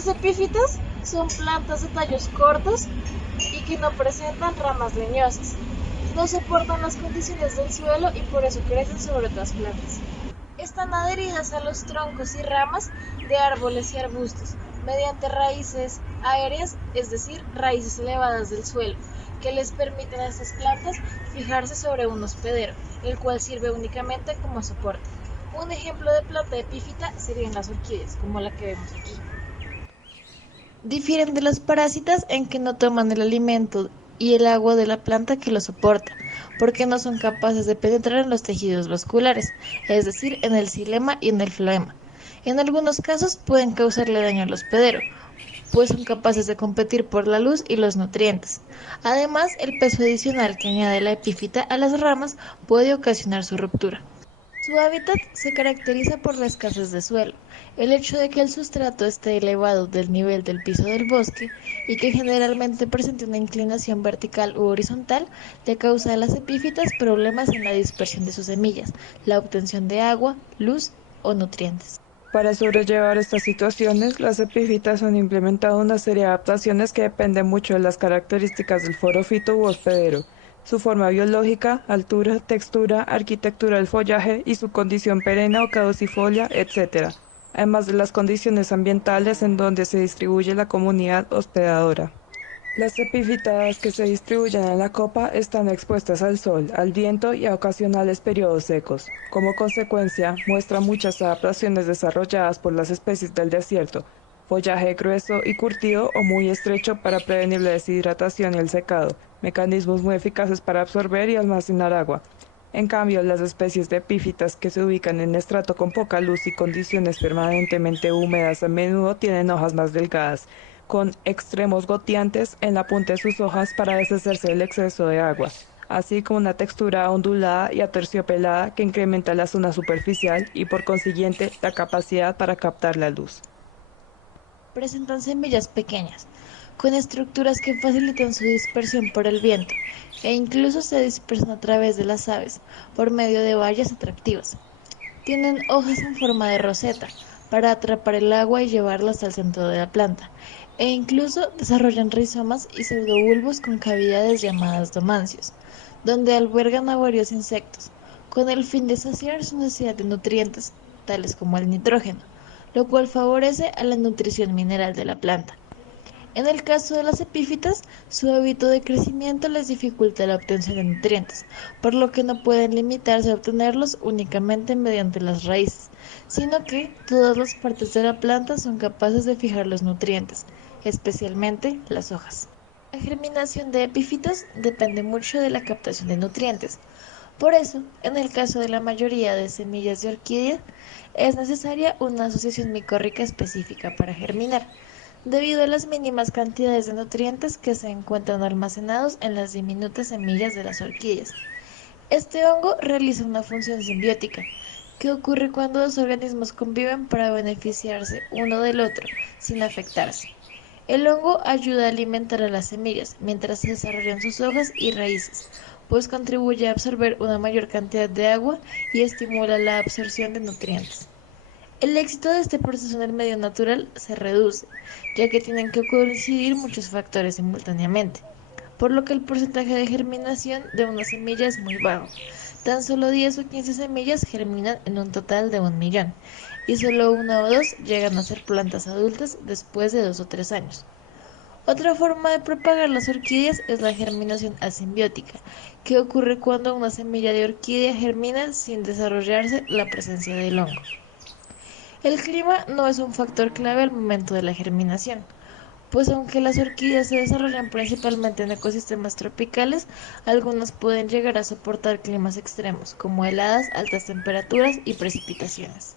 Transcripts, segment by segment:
Las epífitas son plantas de tallos cortos y que no presentan ramas leñosas. No soportan las condiciones del suelo y por eso crecen sobre otras plantas. Están adheridas a los troncos y ramas de árboles y arbustos mediante raíces aéreas, es decir, raíces elevadas del suelo, que les permiten a estas plantas fijarse sobre un hospedero, el cual sirve únicamente como soporte. Un ejemplo de planta epífita serían las orquídeas, como la que vemos aquí. Difieren de los parásitas en que no toman el alimento y el agua de la planta que lo soporta, porque no son capaces de penetrar en los tejidos vasculares, es decir, en el xilema y en el floema. En algunos casos pueden causarle daño al hospedero, pues son capaces de competir por la luz y los nutrientes. Además, el peso adicional que añade la epífita a las ramas puede ocasionar su ruptura. Su hábitat se caracteriza por la escasez de suelo, el hecho de que el sustrato esté elevado del nivel del piso del bosque y que generalmente presente una inclinación vertical u horizontal le causa a las epífitas problemas en la dispersión de sus semillas, la obtención de agua, luz o nutrientes. Para sobrellevar estas situaciones, las epífitas han implementado una serie de adaptaciones que dependen mucho de las características del forofito u hospedero, su forma biológica, altura, textura, arquitectura del follaje y su condición perenne o caducifolia, etc., además de las condiciones ambientales en donde se distribuye la comunidad hospedadora. Las epífitas que se distribuyen en la copa están expuestas al sol, al viento y a ocasionales periodos secos. Como consecuencia, muestran muchas adaptaciones desarrolladas por las especies del desierto, follaje grueso y curtido o muy estrecho para prevenir la deshidratación y el secado, mecanismos muy eficaces para absorber y almacenar agua. En cambio, las especies de epífitas que se ubican en estrato con poca luz y condiciones permanentemente húmedas a menudo tienen hojas más delgadas, con extremos goteantes en la punta de sus hojas para deshacerse del exceso de agua, así como una textura ondulada y aterciopelada que incrementa la zona superficial y por consiguiente la capacidad para captar la luz. Presentan semillas pequeñas, con estructuras que facilitan su dispersión por el viento e incluso se dispersan a través de las aves por medio de bayas atractivas. Tienen hojas en forma de roseta para atrapar el agua y llevarlas al centro de la planta, e incluso desarrollan rizomas y pseudobulbos con cavidades llamadas domancios, donde albergan a varios insectos, con el fin de saciar su necesidad de nutrientes, tales como el nitrógeno, lo cual favorece a la nutrición mineral de la planta. En el caso de las epífitas, su hábito de crecimiento les dificulta la obtención de nutrientes, por lo que no pueden limitarse a obtenerlos únicamente mediante las raíces, sino que todas las partes de la planta son capaces de fijar los nutrientes, especialmente las hojas. La germinación de epífitas depende mucho de la captación de nutrientes. Por eso, en el caso de la mayoría de semillas de orquídea, es necesaria una asociación micórrica específica para germinar, debido a las mínimas cantidades de nutrientes que se encuentran almacenados en las diminutas semillas de las orquídeas. Este hongo realiza una función simbiótica, que ocurre cuando dos organismos conviven para beneficiarse uno del otro, sin afectarse. El hongo ayuda a alimentar a las semillas mientras se desarrollan sus hojas y raíces, pues contribuye a absorber una mayor cantidad de agua y estimula la absorción de nutrientes. El éxito de este proceso en el medio natural se reduce, ya que tienen que coincidir muchos factores simultáneamente, por lo que el porcentaje de germinación de una semilla es muy bajo. Tan solo 10 o 15 semillas germinan en un total de 1.000.000, y solo una o dos llegan a ser plantas adultas después de 2 o 3 años. Otra forma de propagar las orquídeas es la germinación asimbiótica, que ocurre cuando una semilla de orquídea germina sin desarrollarse la presencia del hongo. El clima no es un factor clave al momento de la germinación, pues aunque las orquídeas se desarrollan principalmente en ecosistemas tropicales, algunas pueden llegar a soportar climas extremos, como heladas, altas temperaturas y precipitaciones.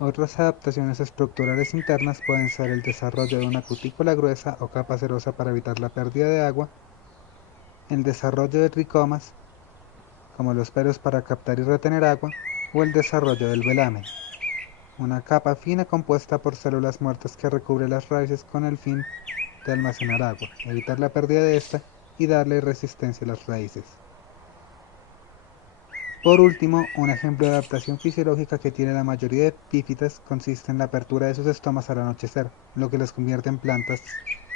Otras adaptaciones estructurales internas pueden ser el desarrollo de una cutícula gruesa o capa cerosa para evitar la pérdida de agua, el desarrollo de tricomas, como los pelos para captar y retener agua, o el desarrollo del velamen, una capa fina compuesta por células muertas que recubre las raíces con el fin de almacenar agua, evitar la pérdida de esta y darle resistencia a las raíces. Por último, un ejemplo de adaptación fisiológica que tiene la mayoría de epífitas consiste en la apertura de sus estomas al anochecer, lo que las convierte en plantas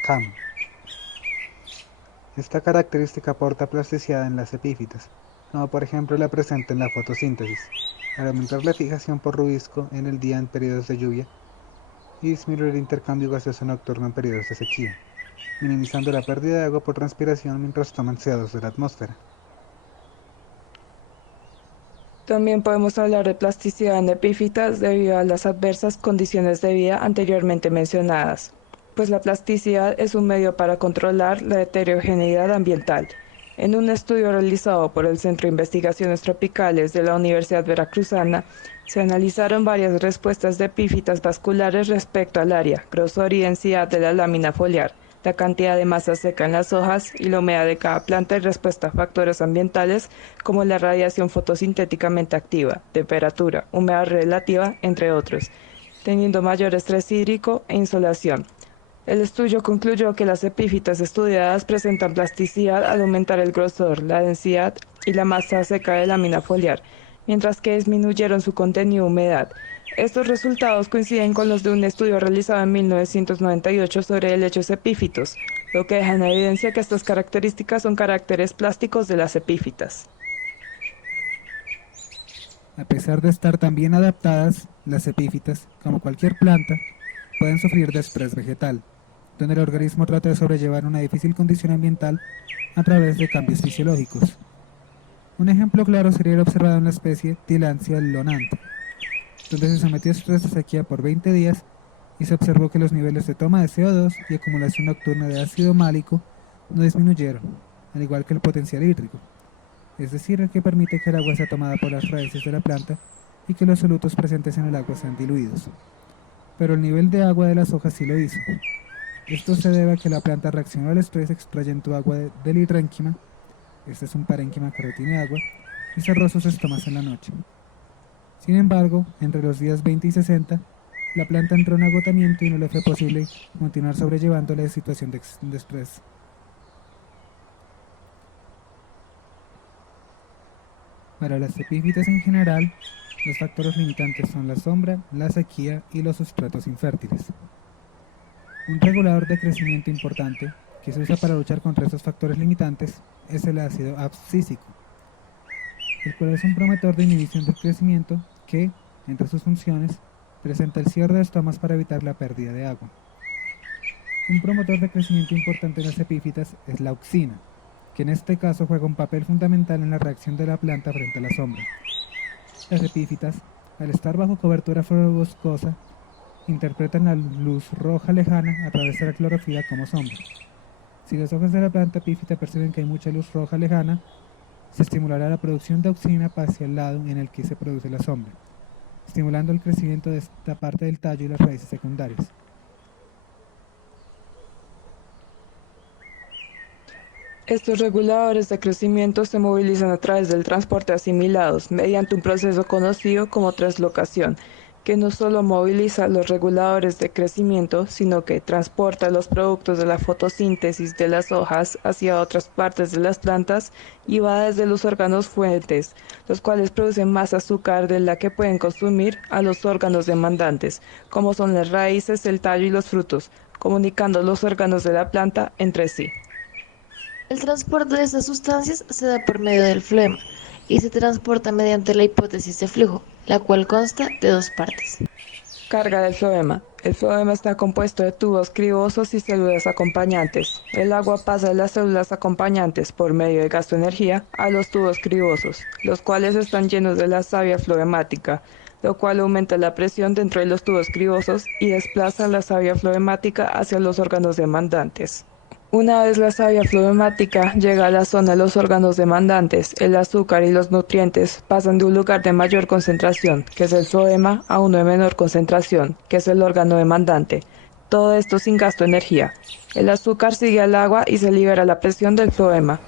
CAM. Esta característica aporta plasticidad en las epífitas, como por ejemplo la presente en la fotosíntesis, al aumentar la fijación por rubisco en el día en periodos de lluvia y disminuir el intercambio gaseoso nocturno en periodos de sequía, minimizando la pérdida de agua por transpiración mientras toman CO2 de la atmósfera. También podemos hablar de plasticidad en epífitas debido a las adversas condiciones de vida anteriormente mencionadas, pues la plasticidad es un medio para controlar la heterogeneidad ambiental. En un estudio realizado por el Centro de Investigaciones Tropicales de la Universidad Veracruzana, se analizaron varias respuestas de epífitas vasculares respecto al área, grosor y densidad de la lámina foliar, la cantidad de masa seca en las hojas y la humedad de cada planta en respuesta a factores ambientales como la radiación fotosintéticamente activa, temperatura, humedad relativa, entre otros, teniendo mayor estrés hídrico e insolación. El estudio concluyó que las epífitas estudiadas presentan plasticidad al aumentar el grosor, la densidad y la masa seca de lámina foliar, mientras que disminuyeron su contenido de humedad. Estos resultados coinciden con los de un estudio realizado en 1998 sobre helechos epífitos, lo que deja en evidencia que estas características son caracteres plásticos de las epífitas. A pesar de estar tan bien adaptadas, las epífitas, como cualquier planta, pueden sufrir de estrés vegetal, donde el organismo trata de sobrellevar una difícil condición ambiental a través de cambios fisiológicos. Un ejemplo claro sería el observado en la especie Tillandsia lonantha, donde se sometió a estrés de sequía por 20 días y se observó que los niveles de toma de CO2 y acumulación nocturna de ácido málico no disminuyeron, al igual que el potencial hídrico, es decir, el que permite que el agua sea tomada por las raíces de la planta y que los solutos presentes en el agua sean diluidos. Pero el nivel de agua de las hojas sí lo hizo. Esto se debe a que la planta reaccionó al estrés extrayendo agua del hidrénquima, este es un parénquima que retiene agua, y cerró sus estomas en la noche. Sin embargo, entre los días 20 y 60, la planta entró en agotamiento y no le fue posible continuar sobrellevando la situación de estrés. Para las epífitas en general, los factores limitantes son la sombra, la sequía y los sustratos infértiles. Un regulador de crecimiento importante que se usa para luchar contra estos factores limitantes es el ácido abscísico, el cual es un promotor de inhibición del crecimiento que, entre sus funciones, presenta el cierre de estomas para evitar la pérdida de agua. Un promotor de crecimiento importante en las epífitas es la auxina, que en este caso juega un papel fundamental en la reacción de la planta frente a la sombra. Las epífitas, al estar bajo cobertura floroboscosa, interpretan la luz roja lejana a través de la clorofila como sombra. Si las hojas de la planta epífita perciben que hay mucha luz roja lejana, se estimulará la producción de auxina hacia el lado en el que se produce la sombra, estimulando el crecimiento de esta parte del tallo y las raíces secundarias. Estos reguladores de crecimiento se movilizan a través del transporte asimilados mediante un proceso conocido como translocación, que no solo moviliza los reguladores de crecimiento, sino que transporta los productos de la fotosíntesis de las hojas hacia otras partes de las plantas y va desde los órganos fuentes, los cuales producen más azúcar de la que pueden consumir, a los órganos demandantes, como son las raíces, el tallo y los frutos, comunicando los órganos de la planta entre sí. El transporte de estas sustancias se da por medio del flema y se transporta mediante la hipótesis de flujo, la cual consta de dos partes. Carga del floema. El floema está compuesto de tubos cribosos y células acompañantes. El agua pasa de las células acompañantes por medio de gasto-energía a los tubos cribosos, los cuales están llenos de la savia floemática, lo cual aumenta la presión dentro de los tubos cribosos y desplaza la savia floemática hacia los órganos demandantes. Una vez la savia floemática llega a la zona de los órganos demandantes, el azúcar y los nutrientes pasan de un lugar de mayor concentración, que es el floema, a uno de menor concentración, que es el órgano demandante. Todo esto sin gasto de energía. El azúcar sigue al agua y se libera la presión del floema,